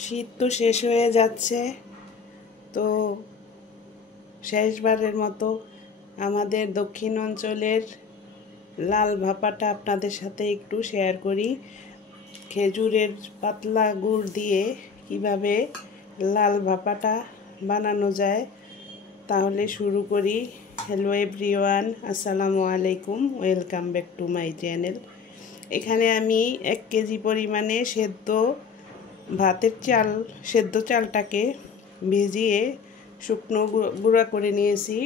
শীত তো শেষ হয়ে যাচ্ছে, তো শেষবারের মতো আমাদের দক্ষিণ অঞ্চলের লাল ভাপাটা আপনাদের সাথে একটু শেয়ার করি। খেজুরের পাতলা গুড় দিয়ে কিভাবে লাল ভাপাটা বানানো যায়, তাহলে শুরু করি। হ্যালো এভরিওয়ান, আসসালামু আলাইকুম, welcome back to my channel. এখানে আমি 1 কেজি পরিমাণে সেদ্ধ চালটাকে ভিজিয়ে শুকনো গুঁড়া করে নিয়েছি।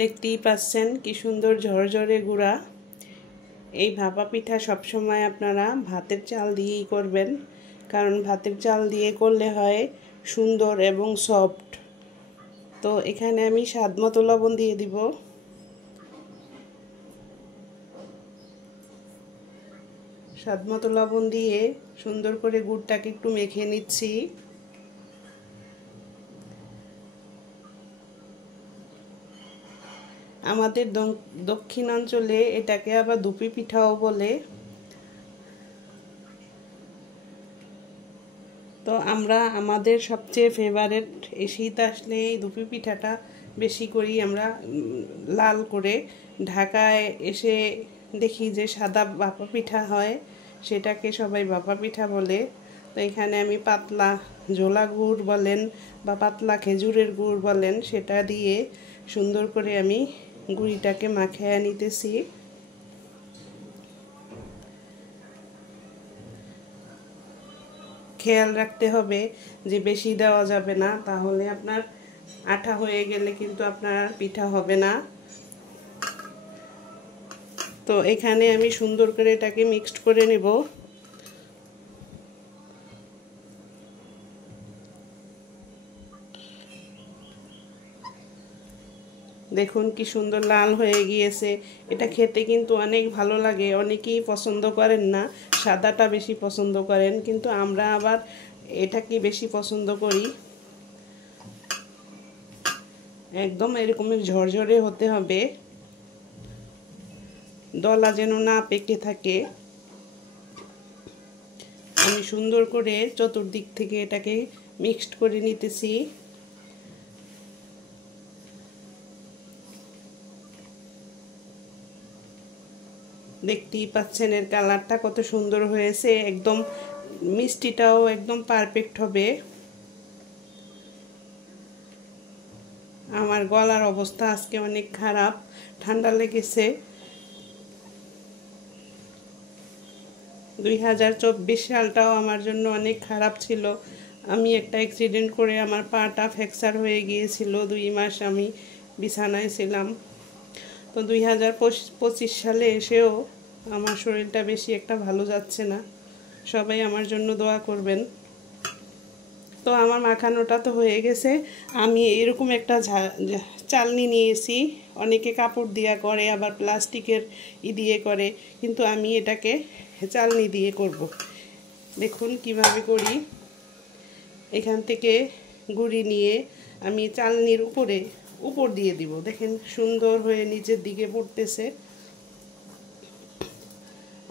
দেখতেই পাচ্ছেন কি সুন্দর ঝরঝরে গুঁড়া। এই ভাপা পিঠা সবসময় আপনারা ভাতের চাল দিয়েই করবেন, কারণ ভাতের চাল দিয়ে করলে হয় সুন্দর এবং সফট। তো এখানে আমি স্বাদমতো লবণ দিয়ে দিব। স্বাদমতো লবণ দিয়ে সুন্দর করে গুড়টাকে একটু মেখে নিচ্ছি। আমাদের দক্ষিণ অঞ্চলে এটাকে আবার দুপি পিঠাও বলে। তো আমরা আমাদের সবচেয়ে ফেভারিট এই শীত আসলে এই দুপি পিঠাটা বেশি করি আমরা লাল করে। ঢাকায় এসে দেখি যে সাদা ভাপা পিঠা হয়, সেটাকে সবাই ভাপা পিঠা বলে। তো এখানে আমি পাতলা ঝোলা গুড় বলেন বা পাতলা খেজুরের গুড় বলেন, সেটা দিয়ে সুন্দর করে আমি গুঁড়িটাকে মাখিয়ে নিতেছি। খেয়াল রাখতে হবে যে বেশি দেওয়া যাবে না, তাহলে আপনার আঠা হয়ে গেলে কিন্তু আপনার পিঠা হবে না। তো এখানে আমি সুন্দর করে এটাকে মিক্সড করে নেব। দেখুন কি সুন্দর লাল হয়ে গিয়েছে। এটা খেতে কিন্তু অনেক ভালো লাগে। অনেকেই পছন্দ করেন না, সাদাটা বেশি পছন্দ করেন, কিন্তু আমরা আবার এটাকে বেশি পছন্দ করি। একদম এরকমের ঝরঝরে হতে হবে, দলা যেন না পেকে থাকে। আমি সুন্দর করে চতুর্দিক থেকে এটাকে মিক্সড করে নিতেছি। দেখতেই পাচ্ছেন এর কালারটা কত সুন্দর হয়েছে। একদম মিষ্টিটাও একদম পারফেক্ট হবে। আমার গলার অবস্থা আজকে অনেক খারাপ, ঠান্ডা লেগেছে। 2024 সালটাও আমার জন্য অনেক খারাপ ছিল। আমি একটা অ্যাক্সিডেন্ট করে আমার পাটা ফ্র্যাকচার হয়ে গিয়েছিল। 2 মাস আমি বিছানায় ছিলাম। তো 2025 সালে এসেও আমার শরীরটা বেশি একটা ভালো যাচ্ছে না। সবাই আমার জন্য দোয়া করবেন। তো আমার মাখানোটা তো হয়ে গেছে। আমি এরকম একটা চালনি নিয়েছি। অনেকে কাপড় দিয়া করে, আবার প্লাস্টিকের দিয়ে করে, কিন্তু আমি এটাকে চালনি দিয়ে করব। দেখুন কিভাবে করি। এখান থেকে গুঁড়ি নিয়ে আমি চালনির উপর দিয়ে দিব। দেখেন সুন্দর হয়ে নিচের দিকে পড়তেছে।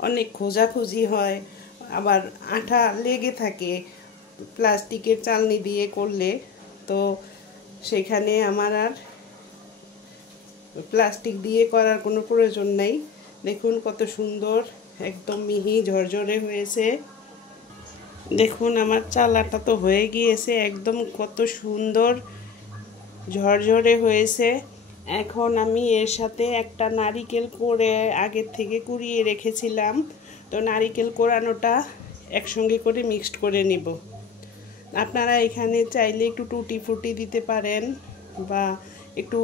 অনেক খোঁজাখুঁজি হয়, আবার আঠা লেগে থাকে প্লাস্টিকের চালনি দিয়ে করলে। তো সেখানে আমার আর প্লাস্টিক দিয়ে করার কোনো প্রয়োজন নেই। দেখুন কত সুন্দর একদম মিহি ঝরঝরে হয়েছে। দেখুন আমার চালাটা তো হয়ে গিয়েছে, একদম কত সুন্দর ঝরঝরে হয়েছে। এখন আমি এর সাথে একটা নারিকেল করে আগের থেকে কুড়িয়ে রেখেছিলাম, তো নারিকেল কোরানোটা একসঙ্গে করে মিক্সড করে নিব। আপনারা এখানে চাইলে একটু টুটি ফুটি দিতে পারেন বা একটু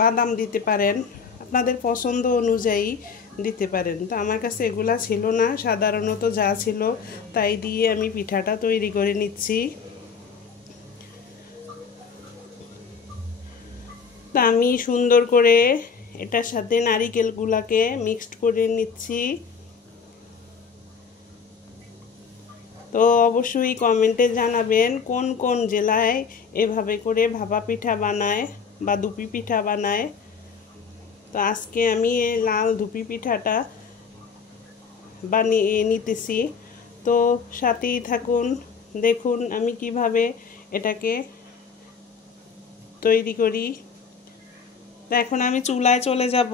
বাদাম দিতে পারেন, আপনাদের পছন্দ অনুযায়ী দিতে পারেন। তো আমার কাছে এগুলা ছিল না, সাধারণত যা ছিল তাই দিয়ে আমি পিঠাটা তৈরি করে নিচ্ছি। তা আমি সুন্দর করে এটার সাথে নারিকেলগুলাকে মিক্সড করে নিচ্ছি। তো অবশ্যই কমেন্টে জানাবেন কোন কোন জেলায় এভাবে করে ভাপা পিঠা বানায় বা দুপি পিঠা বানায়। তো আজকে আমি এই লাল দুপি পিঠাটা বানিয়ে নিতেছি। তো সাথেই থাকুন, দেখুন আমি কিভাবে এটাকে তৈরি করি। তো এখন আমি চুলায় চলে যাব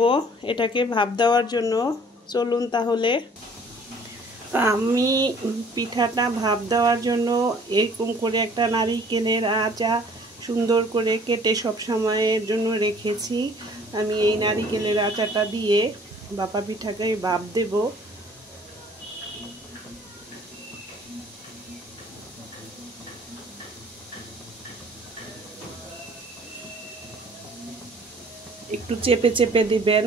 এটাকে ভাপ দেওয়ার জন্য। চলুন তাহলে। তো আমি পিঠাটা ভাপ দেওয়ার জন্য এরকম করে একটা নারিকেলের আঁচা সুন্দর করে কেটে সব সময়ের জন্য রেখেছি। আমি এই নারিকেলের আঁচাটা দিয়ে ভাপা পিঠাকে ভাপ দেব। একটু চেপে চেপে দিবেন।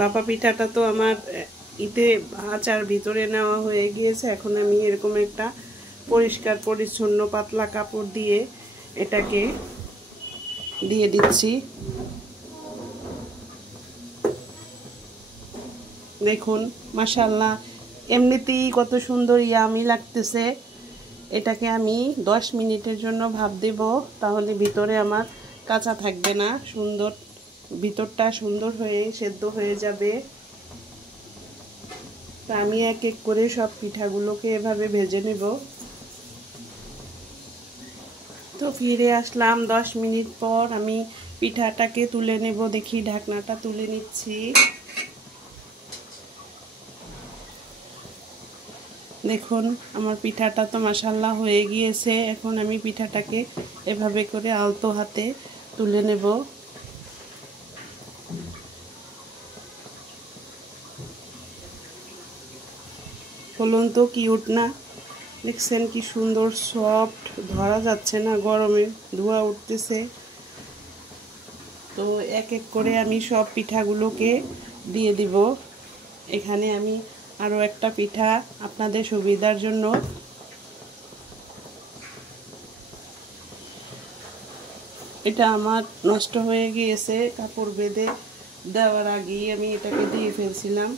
ভাপা পিঠাটা তো আমার আচার ভিতরে নেওয়া হয়ে গিয়েছে। এখন আমি এরকম একটা পরিষ্কার পরিচ্ছন্ন পাতলা কাপড় দিয়ে এটাকে দিয়ে দিচ্ছি। দেখুন মাশাআল্লাহ, এমনিতেই কত সুন্দর ইয়ামি লাগতেছে। এটাকে আমি 10 মিনিটের জন্য ভাপ দেব, তাহলে ভিতরে আমার কাঁচা থাকবে না, সুন্দর ভিতরটা সুন্দর হয়ে সেদ্ধ হয়ে যাবে। তো আমি এক এক করে সব পিঠাগুলোকে এভাবে ভেজে নেব। তো ফিরে আসলাম 10 মিনিট পর। আমি পিঠাটাকে তুলে নেব। দেখি ঢাকনাটা তুলে নিচ্ছি। দেখুন আমার পিঠাটা তো মাশাআল্লাহ হয়ে গিয়েছে। এখন আমি পিঠাটাকে এভাবে করে আলতো হাতে তুলে নেব। বলুন তো কিউট না? দেখছেন কি সুন্দর সফট, ধরা যাচ্ছে না, গরমে ধোঁয়া উঠতেছে। তো এক এক করে আমি সব পিঠাগুলোকে দিয়ে দিব। এখানে আমি আরও একটা পিঠা আপনাদের সুবিধার জন্য এটা আমার নষ্ট হয়ে গিয়েছে, কাপড় বেঁধে দেওয়ার আগেই আমি এটাকে দিয়ে ফেলছিলাম।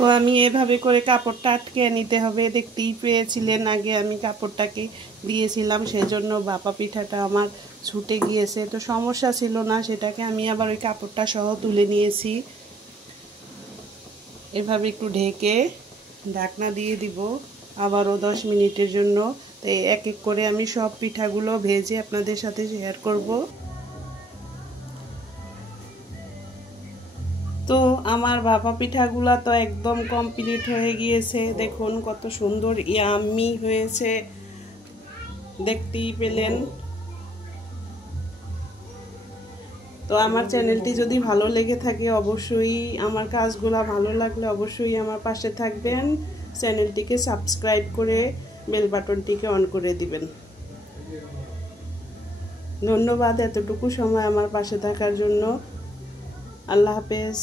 তো আমি এভাবে করে কাপড়টা আটকে নিতে হবে। দেখতেই পেয়েছিলেন আগে আমি কাপড়টাকে দিয়েছিলাম, সেজন্য ভাপা পিঠাটা আমার ছুটে গিয়েছে। তো সমস্যা ছিল না, সেটাকে আমি আবার ওই কাপড়টা সহ তুলে নিয়েছি। এভাবে একটু ঢেকে ঢাকনা দিয়ে দিব আবারও 10 মিনিটের জন্য। তো এক এক করে আমি সব পিঠাগুলো ভেজে আপনাদের সাথে শেয়ার করব। তো আমার ভাপা পিঠাগুলো তো একদম কমপ্লিট হয়ে গিয়েছে। দেখুন কত সুন্দর ইয়াম্মি হয়েছে, দেখতেই পেলেন। তো আমার চ্যানেলটি যদি ভালো লেগে থাকে, অবশ্যই আমার কাজগুলো ভালো লাগলে অবশ্যই আমার পাশে থাকবেন। চ্যানেলটিকে সাবস্ক্রাইব করে বেল বাটনটিকে অন করে দিবেন। ধন্যবাদ এতটুকু সময় আমার পাশে থাকার জন্য। আল্লাহ হাফেজ।